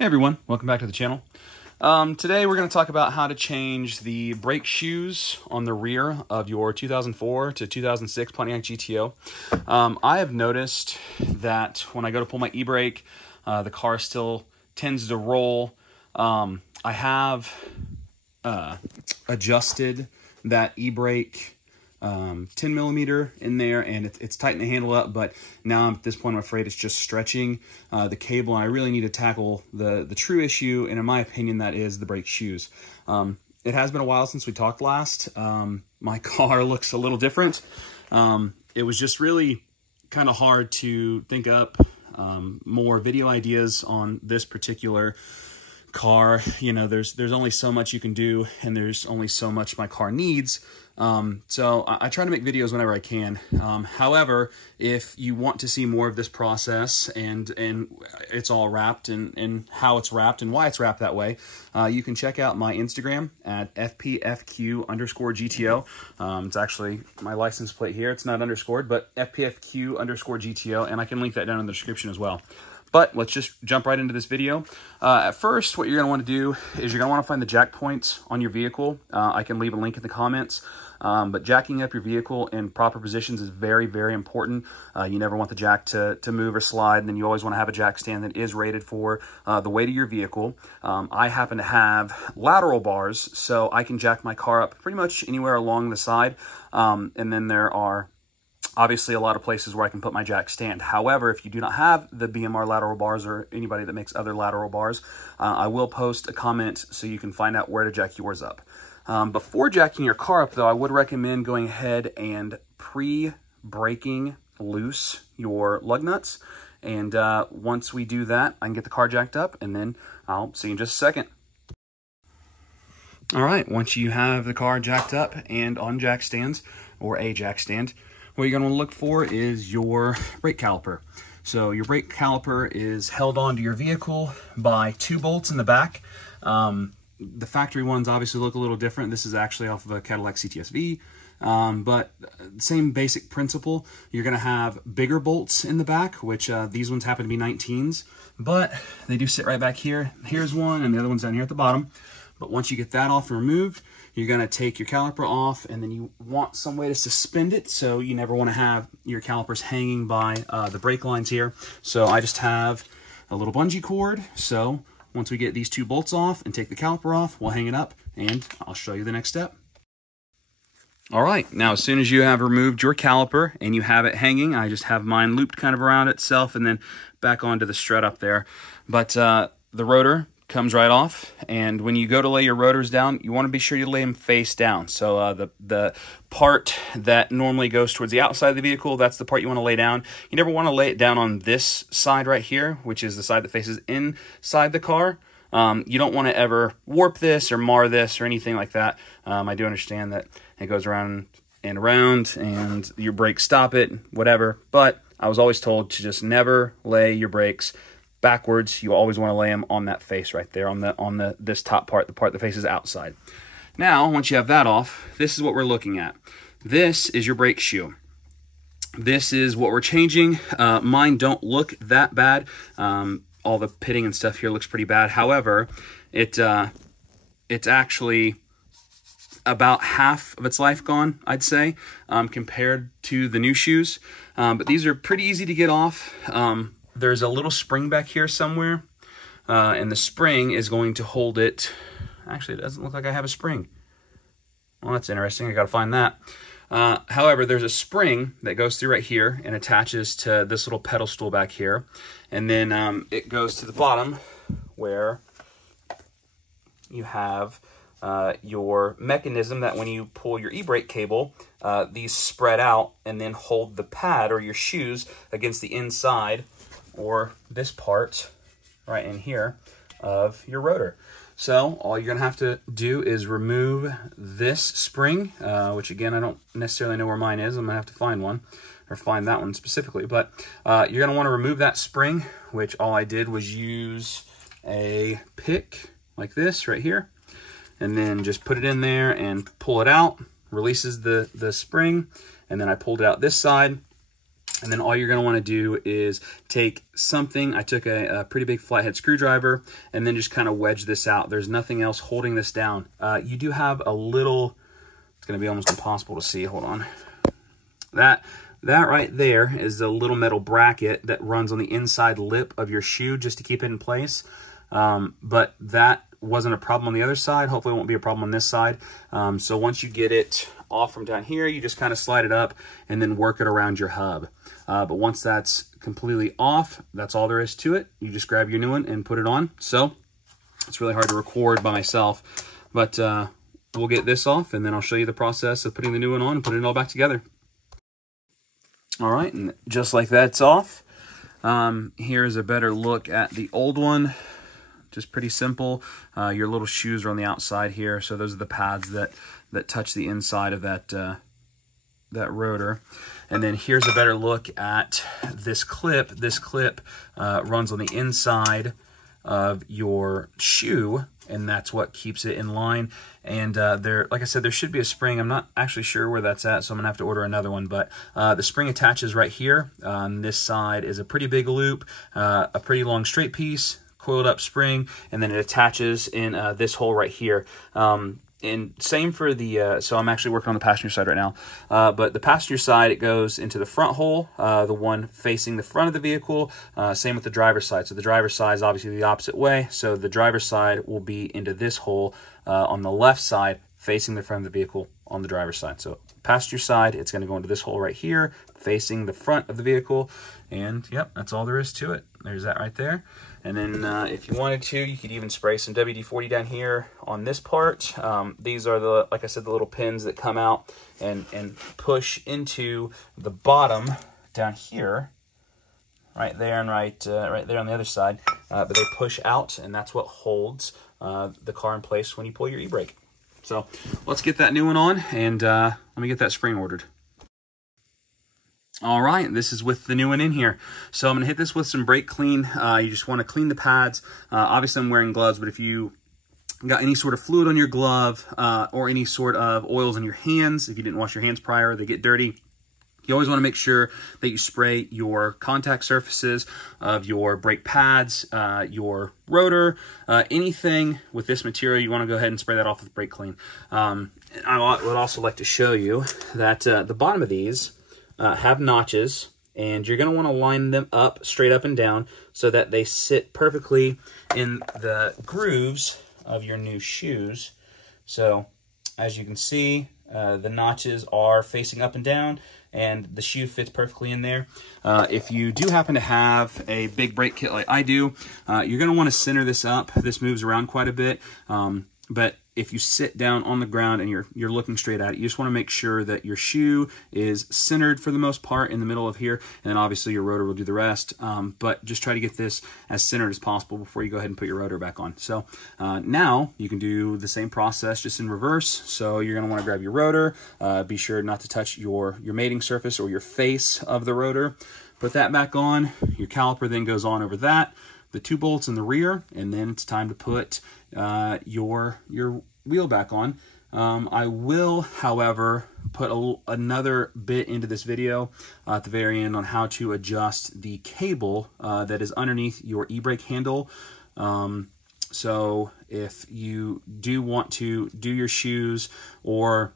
Hey everyone, welcome back to the channel. Today we're going to talk about how to change the brake shoes on the rear of your 2004 to 2006 Pontiac GTO. I have noticed that when I go to pull my e-brake, the car still tends to roll. I have adjusted that e-brake 10 millimeter in there, and it's tightened the handle up, but now at this point I'm afraid it's just stretching the cable, and I really need to tackle the true issue, and in my opinion that is the brake shoes. It has been a while since we talked last. My car looks a little different. It was just really kind of hard to think up more video ideas on this particular car. You know, there's only so much you can do, and there's only so much my car needs. So I try to make videos whenever I can. However, if you want to see more of this process and it's all wrapped and how it's wrapped and why it's wrapped that way, you can check out my Instagram at FPFQ_GTO. It's actually my license plate here. It's not underscored, but FPFQ_GTO, and I can link that down in the description as well. But let's just jump right into this video. At first, what you're going to want to do is you're going to want to find the jack points on your vehicle. I can leave a link in the comments. But jacking up your vehicle in proper positions is very, very important. You never want the jack to move or slide, and then you always want to have a jack stand that is rated for the weight of your vehicle. I happen to have lateral bars, so I can jack my car up pretty much anywhere along the side. And then there are obviously a lot of places where I can put my jack stand. However, if you do not have the BMR lateral bars or anybody that makes other lateral bars, I will post a comment so you can find out where to jack yours up. Before jacking your car up, though, I would recommend going ahead and pre-breaking loose your lug nuts. And once we do that, I can get the car jacked up, and then I'll see you in just a second. All right, once you have the car jacked up and on jack stands, or a jack stand, what you're going to want to look for is your brake caliper. So your brake caliper is held onto your vehicle by 2 bolts in the back. The factory ones obviously look a little different. This is actually off of a Cadillac CTS-V, but same basic principle. You're going to have bigger bolts in the back, which these ones happen to be 19s, but they do sit right back here. Here's one, and the other one's down here at the bottom. But once you get that off and removed, you're going to take your caliper off, and then you want some way to suspend it, so you never want to have your calipers hanging by the brake lines here. So I just have a little bungee cord. So once we get these 2 bolts off and take the caliper off, we'll hang it up, and I'll show you the next step. All right, now as soon as you have removed your caliper and you have it hanging, I just have mine looped kind of around itself and then back onto the strut up there. But the rotor comes right off, and when you go to lay your rotors down, you want to be sure you lay them face down. So the part that normally goes towards the outside of the vehicle, that's the part you want to lay down. You never want to lay it down on this side right here, which is the side that faces inside the car. You don't want to ever warp this or mar this or anything like that. I do understand that it goes around and around and your brakes stop it, whatever, but I was always told to just never lay your brakes backwards. You always want to lay them on that face right there, on this top part, the part that faces outside. Now, once you have that off, this is what we're looking at. This is your brake shoe. This is what we're changing. Mine don't look that bad. All the pitting and stuff here looks pretty bad. However, it's actually about half of its life gone, I'd say, compared to the new shoes. But these are pretty easy to get off. There's a little spring back here somewhere, and the spring is going to hold it. Actually, it doesn't look like I have a spring. Well, that's interesting. I got to find that. However, there's a spring that goes through right here and attaches to this little pedal stool back here, and then it goes to the bottom where you have your mechanism that when you pull your e-brake cable, these spread out and then hold the pad or your shoes against the inside, or this part right in here of your rotor. So all you're gonna have to do is remove this spring, which again, I don't necessarily know where mine is. I'm gonna have to find one, or find that one specifically, but you're gonna wanna remove that spring, which all I did was use a pick like this right here, and then just put it in there and pull it out, releases the spring, and then I pulled it out this side, And then all you're going to want to do is take something. I took a pretty big flathead screwdriver and then just kind of wedge this out. There's nothing else holding this down. You do have a little, it's going to be almost impossible to see. Hold on. That right there is a little metal bracket that runs on the inside lip of your shoe just to keep it in place. But that wasn't a problem on the other side. Hopefully it won't be a problem on this side. So once you get it off from down here, you just kind of slide it up and then work it around your hub. But once that's completely off, that's all there is to it. You just grab your new one and put it on. So it's really hard to record by myself, but we'll get this off and then I'll show you the process of putting the new one on and putting it all back together. All right, and just like that's off. Here's a better look at the old one. Just pretty simple. Your little shoes are on the outside here, so those are the pads that touch the inside of that rotor. And then here's a better look at this clip. This clip runs on the inside of your shoe, and that's what keeps it in line. And there, like I said, there should be a spring. I'm not actually sure where that's at, so I'm gonna have to order another one. But the spring attaches right here. On this side is a pretty big loop, a pretty long straight piece, coiled up spring, and then it attaches in this hole right here. And same for the, so I'm actually working on the passenger side right now, but the passenger side, it goes into the front hole, the one facing the front of the vehicle, same with the driver's side. So the driver's side is obviously the opposite way, so the driver's side will be into this hole on the left side, facing the front of the vehicle on the driver's side. So passenger side, it's going to go into this hole right here, facing the front of the vehicle, and yep, that's all there is to it. There's that right there. And then if you wanted to, you could even spray some WD-40 down here on this part. These are the, like I said, the little pins that come out and push into the bottom down here, right there and right there on the other side. But they push out, and that's what holds the car in place when you pull your e-brake. So let's get that new one on, and let me get that spring ordered. All right, this is with the new one in here. So I'm gonna hit this with some brake clean. You just wanna clean the pads. Obviously I'm wearing gloves, but if you got any sort of fluid on your glove or any sort of oils on your hands, if you didn't wash your hands prior, they get dirty. You always wanna make sure that you spray your contact surfaces of your brake pads, your rotor, anything with this material, you wanna go ahead and spray that off with brake clean. I would also like to show you that the bottom of these have notches, and you're going to want to line them up straight up and down so that they sit perfectly in the grooves of your new shoes. So as you can see, the notches are facing up and down, and the shoe fits perfectly in there. If you do happen to have a big brake kit like I do, you're going to want to center this up. This moves around quite a bit, but if you sit down on the ground and you're looking straight at it, you just want to make sure that your shoe is centered for the most part in the middle of here, and then obviously your rotor will do the rest. But just try to get this as centered as possible before you go ahead and put your rotor back on. So now you can do the same process just in reverse. So you're going to want to grab your rotor, be sure not to touch your mating surface or your face of the rotor. Put that back on. Your caliper then goes on over that, the 2 bolts in the rear, and then it's time to put your wheel back on. I will, however, put another bit into this video at the very end on how to adjust the cable that is underneath your e-brake handle. So if you do want to do your shoes, or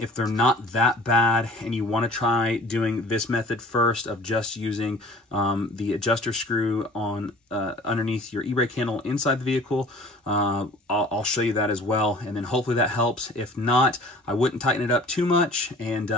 if they're not that bad and you want to try doing this method first of just using the adjuster screw on underneath your e-brake handle inside the vehicle, I'll show you that as well, and then hopefully that helps. If not, I wouldn't tighten it up too much, and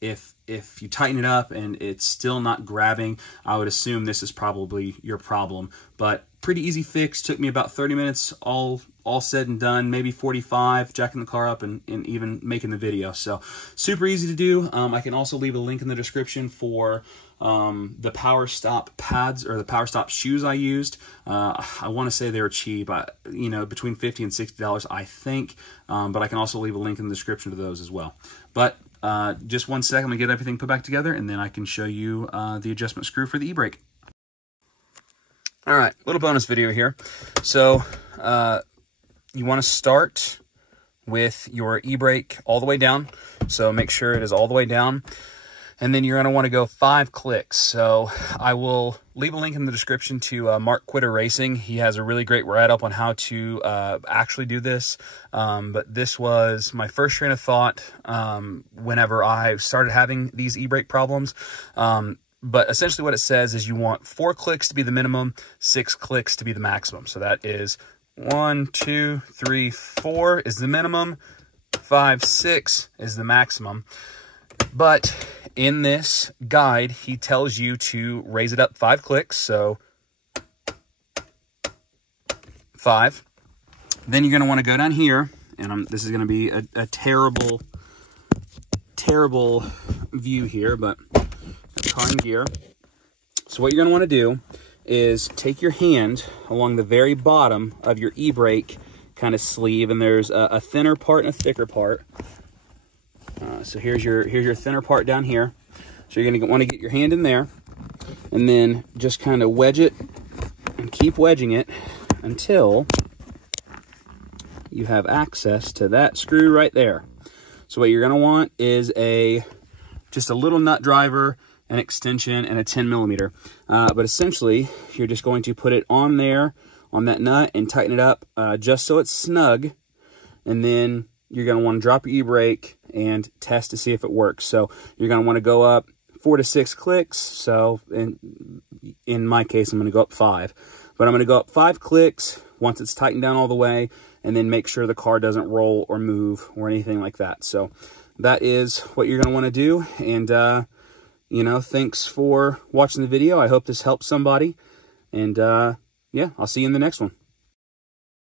if you tighten it up and it's still not grabbing, I would assume this is probably your problem. But pretty easy fix, took me about 30 minutes all said and done, maybe 45, jacking the car up and even making the video. So super easy to do. I can also leave a link in the description for the Power Stop pads, or the Power Stop shoes I used. I want to say they were cheap, you know, between $50 and $60, I think. But I can also leave a link in the description to those as well. But just one second, I'm gonna get everything put back together, and then I can show you the adjustment screw for the e-brake. All right, little bonus video here. So you want to start with your e-brake all the way down. So make sure it is all the way down. And then you're going to want to go 5 clicks. So I will leave a link in the description to Mark Quitter Racing. He has a really great write-up on how to actually do this. But this was my first train of thought whenever I started having these e-brake problems. But essentially what it says is you want 4 clicks to be the minimum, 6 clicks to be the maximum. So that is 1, 2, 3, 4 is the minimum, 5, 6 is the maximum. But in this guide, he tells you to raise it up 5 clicks, so 5. Then you're going to want to go down here, and this is going to be a terrible, terrible view here, but car in gear. So what you're going to want to do is take your hand along the very bottom of your e-brake kind of sleeve, and there's a thinner part and a thicker part. So here's your thinner part down here. So you're going to want to get your hand in there and then just kind of wedge it and keep wedging it until you have access to that screw right there. So what you're going to want is just a little nut driver, an extension, and a 10 millimeter. But essentially, you're just going to put it on there, on that nut, and tighten it up just so it's snug. And then you're going to want to drop your e-brake and test to see if it works. So you're going to want to go up 4 to 6 clicks. So in my case, I'm going to go up 5. But I'm going to go up 5 clicks once it's tightened down all the way, and then make sure the car doesn't roll or move or anything like that. So that is what you're going to want to do. And, you know, thanks for watching the video. I hope this helps somebody. And, yeah, I'll see you in the next one.